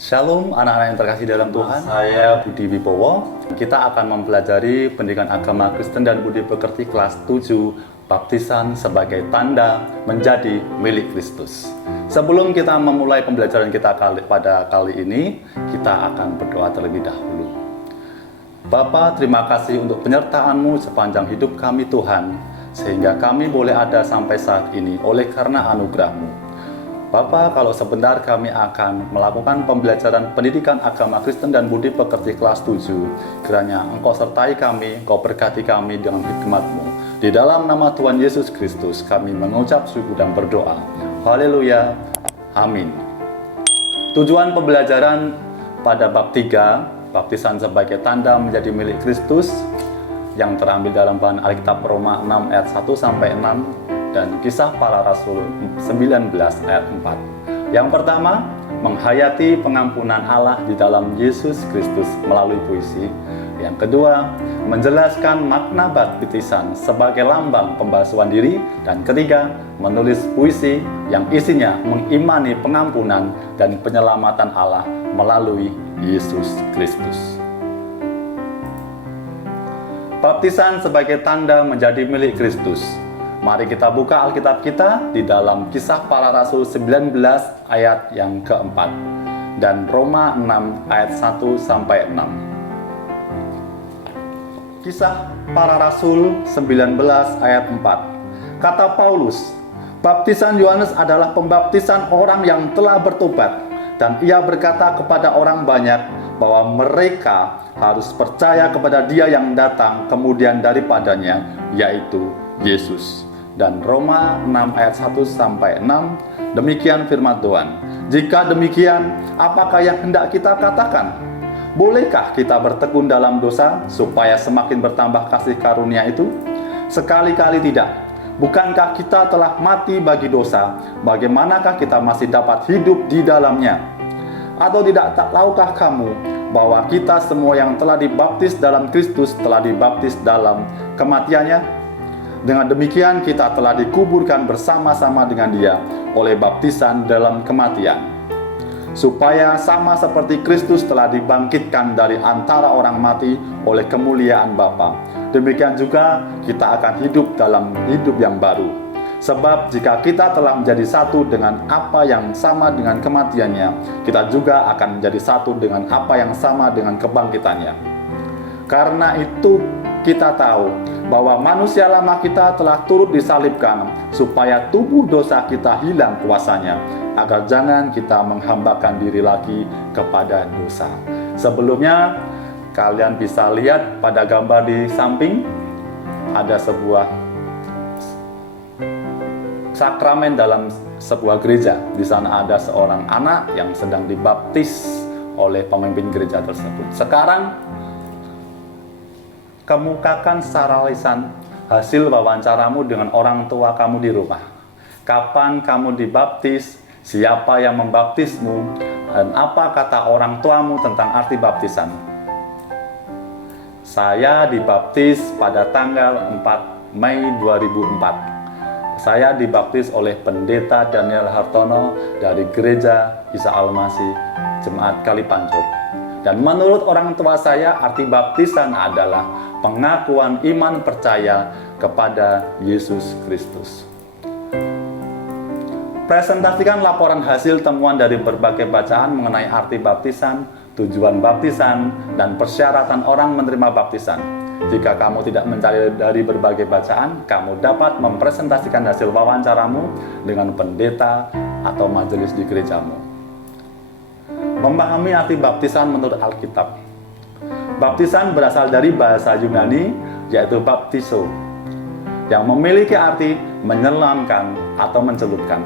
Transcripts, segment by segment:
Shalom anak-anak yang terkasih dalam Tuhan. Saya Budi Wibowo. Kita akan mempelajari pendidikan agama Kristen dan Budi Pekerti kelas 7, baptisan sebagai tanda menjadi milik Kristus. Sebelum kita memulai pembelajaran kita pada kali ini, kita akan berdoa terlebih dahulu. Bapa, terima kasih untuk penyertaan-Mu sepanjang hidup kami Tuhan, sehingga kami boleh ada sampai saat ini oleh karena anugerah-Mu. Bapak, kalau sebentar kami akan melakukan pembelajaran pendidikan agama Kristen dan Budi Pekerti kelas 7. Kiranya Engkau sertai kami, Engkau berkati kami dengan hikmat-Mu. Di dalam nama Tuhan Yesus Kristus kami mengucap syukur dan berdoa. Haleluya. Amin. Tujuan pembelajaran pada bab 3, baptisan sebagai tanda menjadi milik Kristus, yang terambil dalam bahan Alkitab Roma 6 ayat 1-6 dan Kisah Para Rasul 19 ayat 4. Yang pertama, menghayati pengampunan Allah di dalam Yesus Kristus melalui puisi. Yang kedua, menjelaskan makna baptisan sebagai lambang pembasuhan diri. Dan ketiga, menulis puisi yang isinya mengimani pengampunan dan penyelamatan Allah melalui Yesus Kristus. Baptisan sebagai tanda menjadi milik Kristus. Mari kita buka Alkitab kita di dalam Kisah Para Rasul 19 ayat yang keempat dan Roma 6 ayat 1-6. Kisah Para Rasul 19 ayat 4. Kata Paulus, baptisan Yohanes adalah pembaptisan orang yang telah bertobat, dan ia berkata kepada orang banyak bahwa mereka harus percaya kepada Dia yang datang kemudian daripadanya, yaitu Yesus. Dan Roma 6 ayat 1-6, demikian firman Tuhan. Jika demikian, apakah yang hendak kita katakan? Bolehkah kita bertekun dalam dosa supaya semakin bertambah kasih karunia itu? Sekali-kali tidak. Bukankah kita telah mati bagi dosa? Bagaimanakah kita masih dapat hidup di dalamnya? Atau tidak tahukah kamu bahwa kita semua yang telah dibaptis dalam Kristus telah dibaptis dalam kematiannya? Dengan demikian kita telah dikuburkan bersama-sama dengan Dia oleh baptisan dalam kematian, supaya sama seperti Kristus telah dibangkitkan dari antara orang mati oleh kemuliaan Bapa, demikian juga kita akan hidup dalam hidup yang baru. Sebab jika kita telah menjadi satu dengan apa yang sama dengan kematiannya, kita juga akan menjadi satu dengan apa yang sama dengan kebangkitannya. Karena itu kita tahu bahwa manusia lama kita telah turut disalibkan supaya tubuh dosa kita hilang kuasanya, agar jangan kita menghambakan diri lagi kepada dosa. Sebelumnya kalian bisa lihat pada gambar di samping ada sebuah sakramen dalam sebuah gereja. Di sana ada seorang anak yang sedang dibaptis oleh pemimpin gereja tersebut. Sekarang kemukakan secara lisan hasil wawancaramu dengan orang tua kamu di rumah. Kapan kamu dibaptis, siapa yang membaptismu, dan apa kata orang tuamu tentang arti baptisan. Saya dibaptis pada tanggal 4 Mei 2004. Saya dibaptis oleh Pendeta Daniel Hartono dari Gereja Isa Al-Masih Jemaat Kalipancur. Dan menurut orang tua saya, arti baptisan adalah pengakuan iman percaya kepada Yesus Kristus. Presentasikan laporan hasil temuan dari berbagai bacaan mengenai arti baptisan, tujuan baptisan, dan persyaratan orang menerima baptisan. Jika kamu tidak mencari dari berbagai bacaan, kamu dapat mempresentasikan hasil wawancaramu dengan pendeta atau majelis di gerejamu. Memahami arti baptisan menurut Alkitab. Baptisan berasal dari bahasa Yunani, yaitu baptizo, yang memiliki arti menyelamkan atau mencelupkan.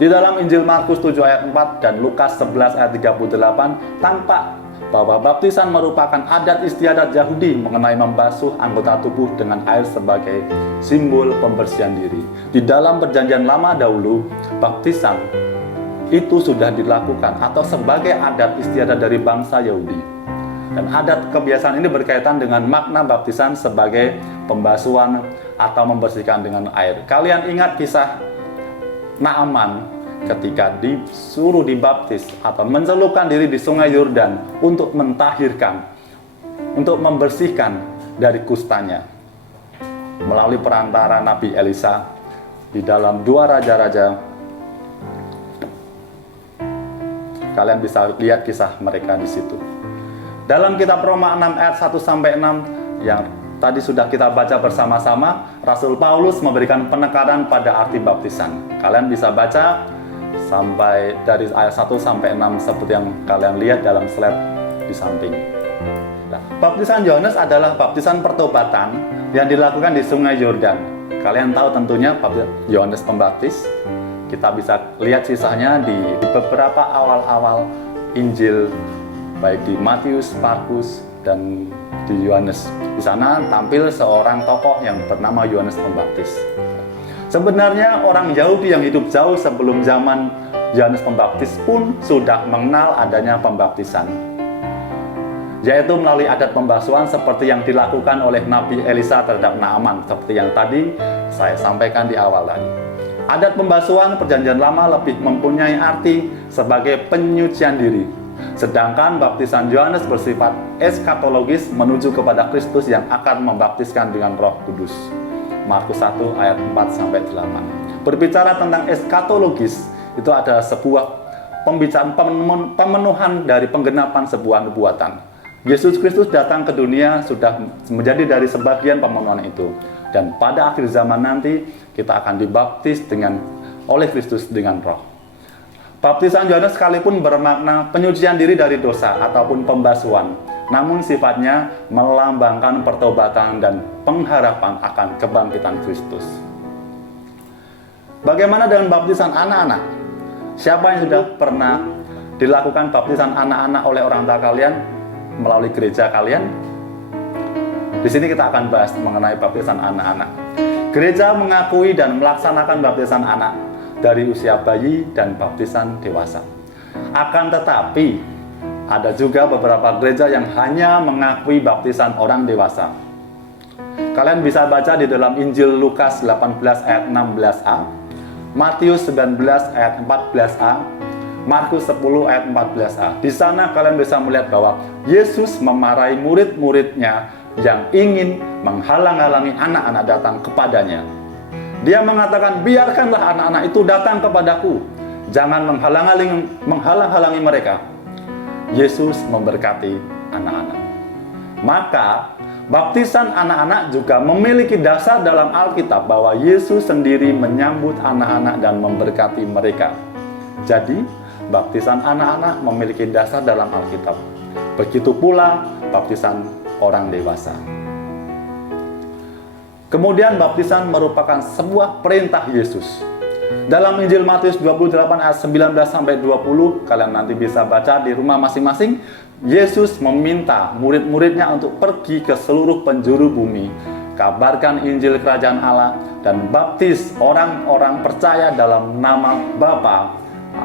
Di dalam Injil Markus 7 ayat 4 dan Lukas 11 ayat 38 tampak bahwa baptisan merupakan adat istiadat Yahudi mengenai membasuh anggota tubuh dengan air sebagai simbol pembersihan diri. Di dalam Perjanjian Lama dahulu, baptisan itu sudah dilakukan atau sebagai adat istiadat dari bangsa Yahudi. Dan adat kebiasaan ini berkaitan dengan makna baptisan sebagai pembasuhan atau membersihkan dengan air. Kalian ingat kisah Naaman ketika disuruh dibaptis atau mencelupkan diri di Sungai Yordan untuk mentahirkan, untuk membersihkan dari kustanya. Melalui perantara Nabi Elisa di dalam 2 Raja-Raja, kalian bisa lihat kisah mereka di situ. Dalam kitab Roma 6 ayat 1-6 yang tadi sudah kita baca bersama-sama, Rasul Paulus memberikan penekanan pada arti baptisan. Kalian bisa baca sampai dari ayat 1-6 seperti yang kalian lihat dalam slide di samping. Nah, baptisan Yohanes adalah baptisan pertobatan yang dilakukan di Sungai Yordan. Kalian tahu tentunya Yohanes Pembaptis. Kita bisa lihat sisanya di beberapa awal-awal Injil, baik di Matius, Markus, dan di Yohanes. Di sana tampil seorang tokoh yang bernama Yohanes Pembaptis. Sebenarnya orang Yahudi yang hidup jauh sebelum zaman Yohanes Pembaptis pun sudah mengenal adanya pembaptisan, yaitu melalui adat pembasuhan seperti yang dilakukan oleh Nabi Elisa terhadap Naaman, seperti yang tadi saya sampaikan di awal tadi. Adat pembasuhan Perjanjian Lama lebih mempunyai arti sebagai penyucian diri, sedangkan baptisan Yohanes bersifat eskatologis menuju kepada Kristus yang akan membaptiskan dengan Roh Kudus. Markus 1 ayat 4-8. Berbicara tentang eskatologis, itu adalah sebuah pembicaraan pemenuhan dari penggenapan sebuah nubuatan. Yesus Kristus datang ke dunia sudah menjadi dari sebagian pemenuhan itu, dan pada akhir zaman nanti kita akan dibaptis oleh Kristus dengan Roh. Baptisan Yohanes sekalipun bermakna penyucian diri dari dosa ataupun pembasuhan, namun sifatnya melambangkan pertobatan dan pengharapan akan kebangkitan Kristus. Bagaimana dengan baptisan anak-anak? Siapa yang sudah pernah dilakukan baptisan anak-anak oleh orang tua kalian melalui gereja kalian? Di sini kita akan bahas mengenai baptisan anak-anak. Gereja mengakui dan melaksanakan baptisan anak dari usia bayi dan baptisan dewasa. Akan tetapi, ada juga beberapa gereja yang hanya mengakui baptisan orang dewasa. Kalian bisa baca di dalam Injil Lukas 18 ayat 16a, Matius 19 ayat 14a, Markus 10 ayat 14a. Di sana kalian bisa melihat bahwa Yesus memarahi murid-muridnya yang ingin menghalang-halangi anak-anak datang kepadanya. Dia mengatakan, biarkanlah anak-anak itu datang kepadaku, jangan menghalang-halangi mereka. Yesus memberkati anak-anak. Maka baptisan anak-anak juga memiliki dasar dalam Alkitab bahwa Yesus sendiri menyambut anak-anak dan memberkati mereka. Jadi, baptisan anak-anak memiliki dasar dalam Alkitab. Begitu pula baptisan orang dewasa. Kemudian baptisan merupakan sebuah perintah Yesus. Dalam Injil Matius 28 ayat 19-20, kalian nanti bisa baca di rumah masing-masing, Yesus meminta murid-muridnya untuk pergi ke seluruh penjuru bumi, kabarkan Injil Kerajaan Allah, dan baptis orang-orang percaya dalam nama Bapa,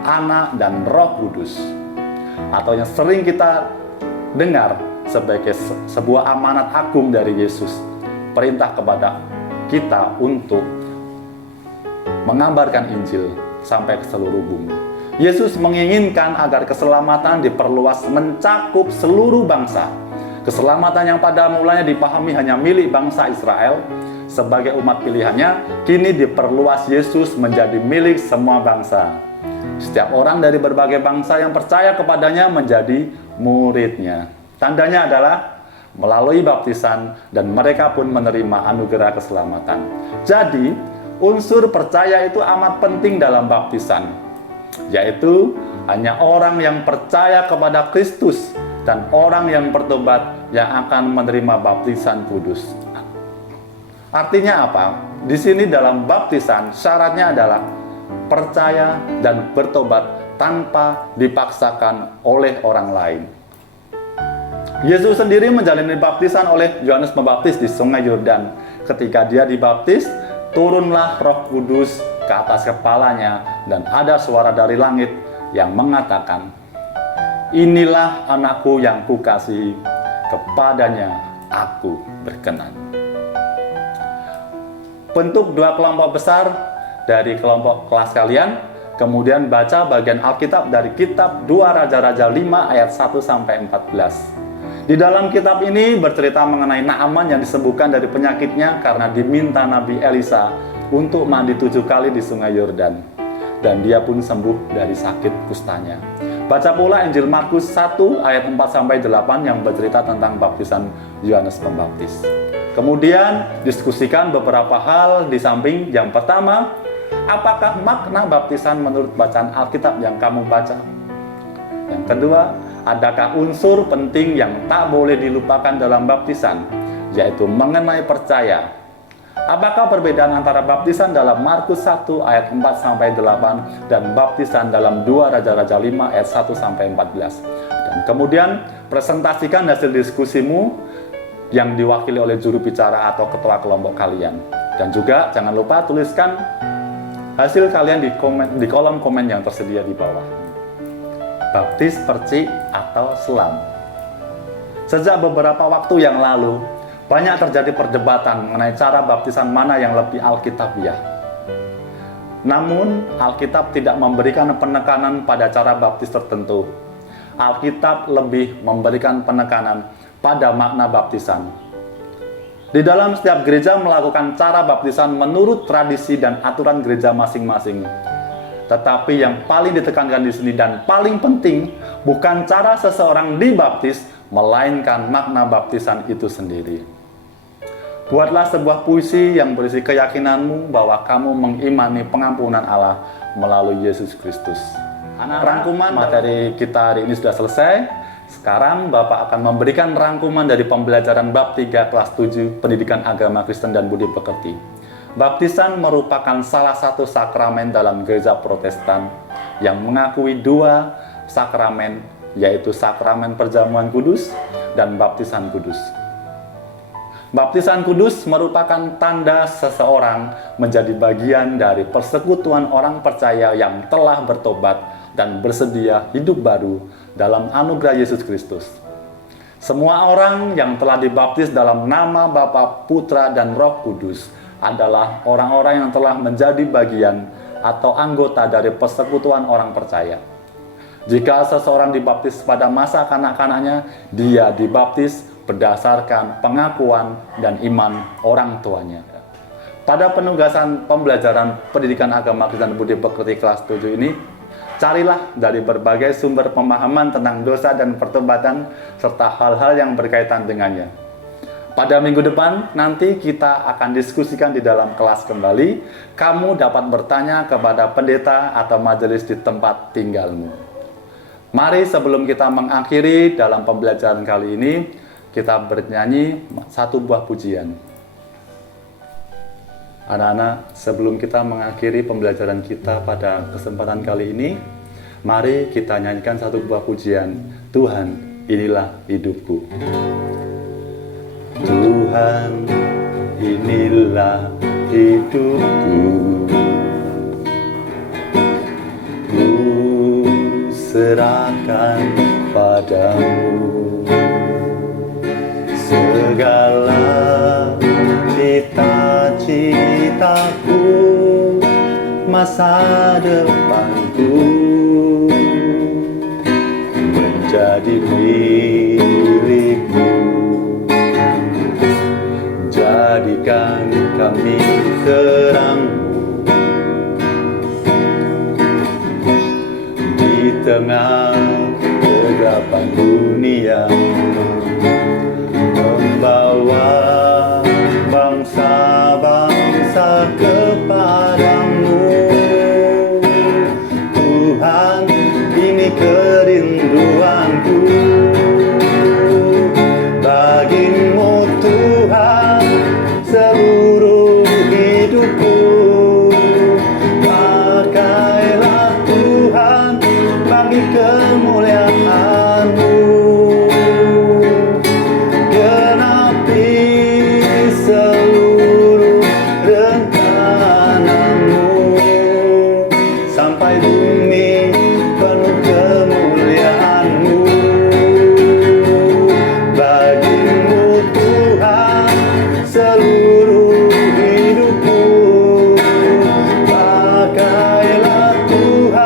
Anak, dan Roh Kudus. Atau yang sering kita dengar sebagai sebuah amanat agung dari Yesus, perintah kepada kita untuk mengabarkan Injil sampai ke seluruh bumi. Yesus menginginkan agar keselamatan diperluas mencakup seluruh bangsa. Keselamatan yang pada mulanya dipahami hanya milik bangsa Israel sebagai umat pilihannya, kini diperluas Yesus menjadi milik semua bangsa. Setiap orang dari berbagai bangsa yang percaya kepadanya menjadi muridnya. Tandanya adalah melalui baptisan, dan mereka pun menerima anugerah keselamatan. Jadi, unsur percaya itu amat penting dalam baptisan, yaitu hanya orang yang percaya kepada Kristus dan orang yang bertobat yang akan menerima baptisan kudus. Artinya apa? Di sini dalam baptisan syaratnya adalah percaya dan bertobat tanpa dipaksakan oleh orang lain. Yesus sendiri menjalani baptisan oleh Yohanes Pembaptis di Sungai Yordan. Ketika dia dibaptis, turunlah Roh Kudus ke atas kepalanya, dan ada suara dari langit yang mengatakan, "Inilah anakku yang kukasihi, kepadanya aku berkenan." Bentuk dua kelompok besar dari kelompok kelas kalian, Kemudian baca bagian Alkitab dari kitab 2 Raja-Raja 5 ayat 1 sampai 14. Di dalam kitab ini bercerita mengenai Naaman yang disembuhkan dari penyakitnya karena diminta Nabi Elisa untuk mandi 7 kali di sungai Yordan. Dan dia pun sembuh dari sakit kustanya. Baca pula Injil Markus 1 ayat 4 sampai 8 yang bercerita tentang baptisan Yohanes Pembaptis. Kemudian diskusikan beberapa hal di samping. Yang pertama, apakah makna baptisan menurut bacaan Alkitab yang kamu baca? Yang kedua, adakah unsur penting yang tak boleh dilupakan dalam baptisan, yaitu mengenai percaya? Apakah perbedaan antara baptisan dalam Markus 1 ayat 4 sampai 8 dan baptisan dalam 2 Raja-Raja 5 ayat 1 sampai 14? Dan kemudian presentasikan hasil diskusimu yang diwakili oleh juru bicara atau ketua kelompok kalian. Dan juga jangan lupa tuliskan hasil kalian di kolom komen yang tersedia di bawah. Baptis, percik, atau selam? Sejak beberapa waktu yang lalu, banyak terjadi perdebatan mengenai cara baptisan mana yang lebih alkitabiah. Namun, Alkitab tidak memberikan penekanan pada cara baptis tertentu. Alkitab lebih memberikan penekanan pada makna baptisan. Di dalam setiap gereja melakukan cara baptisan menurut tradisi dan aturan gereja masing-masing. Tetapi yang paling ditekankan di sini dan paling penting bukan cara seseorang dibaptis, melainkan makna baptisan itu sendiri. Buatlah sebuah puisi yang berisi keyakinanmu bahwa kamu mengimani pengampunan Allah melalui Yesus Kristus. Rangkuman materi kita hari ini sudah selesai. Sekarang Bapak akan memberikan rangkuman dari pembelajaran bab 3 kelas 7 Pendidikan Agama Kristen dan Budi Pekerti. Baptisan merupakan salah satu sakramen dalam gereja Protestan yang mengakui 2 sakramen, yaitu sakramen perjamuan kudus dan baptisan kudus. Baptisan kudus merupakan tanda seseorang menjadi bagian dari persekutuan orang percaya yang telah bertobat dan bersedia hidup baru dalam anugerah Yesus Kristus. Semua orang yang telah dibaptis dalam nama Bapa, Putra, dan Roh Kudus adalah orang-orang yang telah menjadi bagian atau anggota dari persekutuan orang percaya. Jika seseorang dibaptis pada masa kanak-kanaknya, dia dibaptis berdasarkan pengakuan dan iman orang tuanya. Pada penugasan pembelajaran Pendidikan Agama Kristen dan Budi Pekerti kelas 7 ini, carilah dari berbagai sumber pemahaman tentang dosa dan pertobatan serta hal-hal yang berkaitan dengannya. Pada minggu depan nanti kita akan diskusikan di dalam kelas kembali. Kamu dapat bertanya kepada pendeta atau majelis di tempat tinggalmu. Mari sebelum kita mengakhiri dalam pembelajaran kali ini, kita bernyanyi satu buah pujian. Anak-anak, sebelum kita mengakhiri pembelajaran kita pada kesempatan kali ini, mari kita nyanyikan satu buah pujian. Tuhan, inilah hidupku. Tuhan, inilah hidupku. Ku serahkan padamu segala cita-citaku, masa depanku menjadi milikmu. Jadikan kami terangmu di tengah kegelapan dunia, membawa bangsa-bangsa kepadamu. Tuhan, ini kerinduanku bagimu Tuhan, seluruh hidupku. Pakailah Tuhan bagi kemuliaan-Mu. Seluruh hidupku, pakailah Tuhan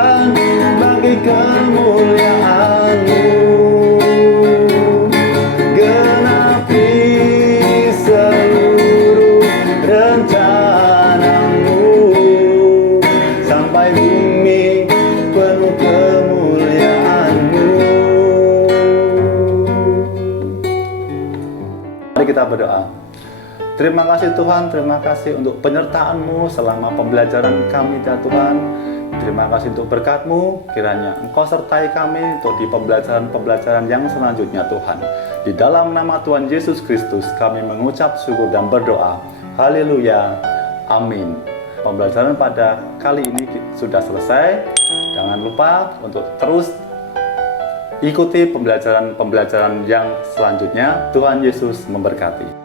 berdoa. Terima kasih Tuhan, terima kasih untuk penyertaan-Mu selama pembelajaran kami ya Tuhan. Terima kasih untuk berkat-Mu, kiranya Engkau sertai kami untuk di pembelajaran-pembelajaran yang selanjutnya Tuhan. Di dalam nama Tuhan Yesus Kristus kami mengucap syukur dan berdoa. Haleluya, amin. Pembelajaran pada kali ini sudah selesai. Jangan lupa untuk terus ikuti pembelajaran-pembelajaran yang selanjutnya. Tuhan Yesus memberkati.